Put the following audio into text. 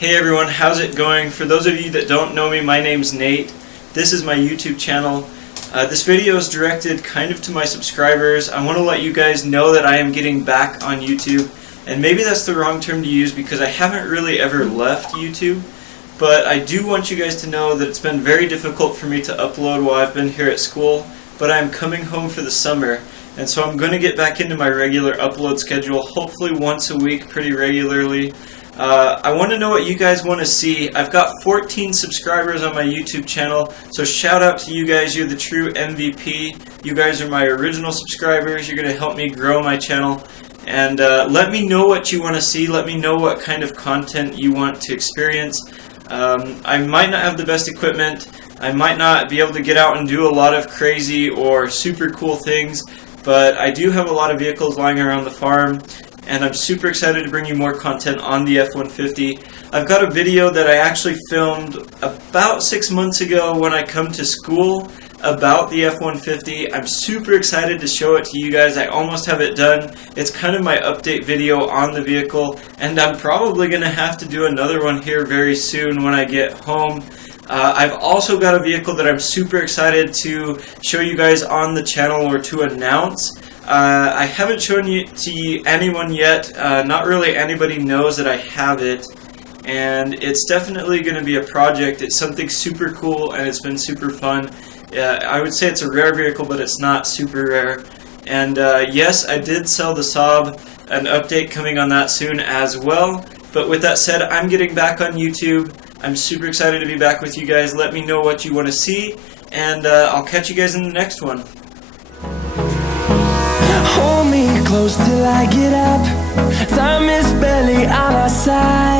Hey everyone, how's it going? For those of you that don't know me, my name's Nate. This is my YouTube channel. This video is directed kind of to my subscribers. I want to let you guys know that I am getting back on YouTube. And maybe that's the wrong term to use because I haven't really ever left YouTube. But I do want you guys to know that it's been very difficult for me to upload while I've been here at school. But I'm coming home for the summer. And so I'm going to get back into my regular upload schedule, hopefully once a week pretty regularly. I want to know what you guys want to see. I've got 14 subscribers on my YouTube channel, so shout out to you guys. You're the true MVP. You guys are my original subscribers. You're going to help me grow my channel. And let me know what you want to see. Let me know what kind of content you want to experience. I might not have the best equipment. I might not be able to get out and do a lot of crazy or super cool things, but I do have a lot of vehicles lying around the farm. And I'm super excited to bring you more content on the F-150. I've got a video that I actually filmed about 6 months ago when I come to school about the F-150. I'm super excited to show it to you guys. I almost have it done. It's kind of my update video on the vehicle, and I'm probably going to have to do another one here very soon when I get home. I've also got a vehicle that I'm super excited to show you guys on the channel or to announce. I haven't shown it to anyone yet. Not really anybody knows that I have it, and it's definitely going to be a project. It's something super cool, and it's been super fun. I would say it's a rare vehicle, but it's not super rare. And yes, I did sell the Saab. An update coming on that soon as well. But with that said, I'm getting back on YouTube. I'm super excited to be back with you guys. Let me know what you want to see, and I'll catch you guys in the next one. Hold me close till I get up. Time is barely on our side.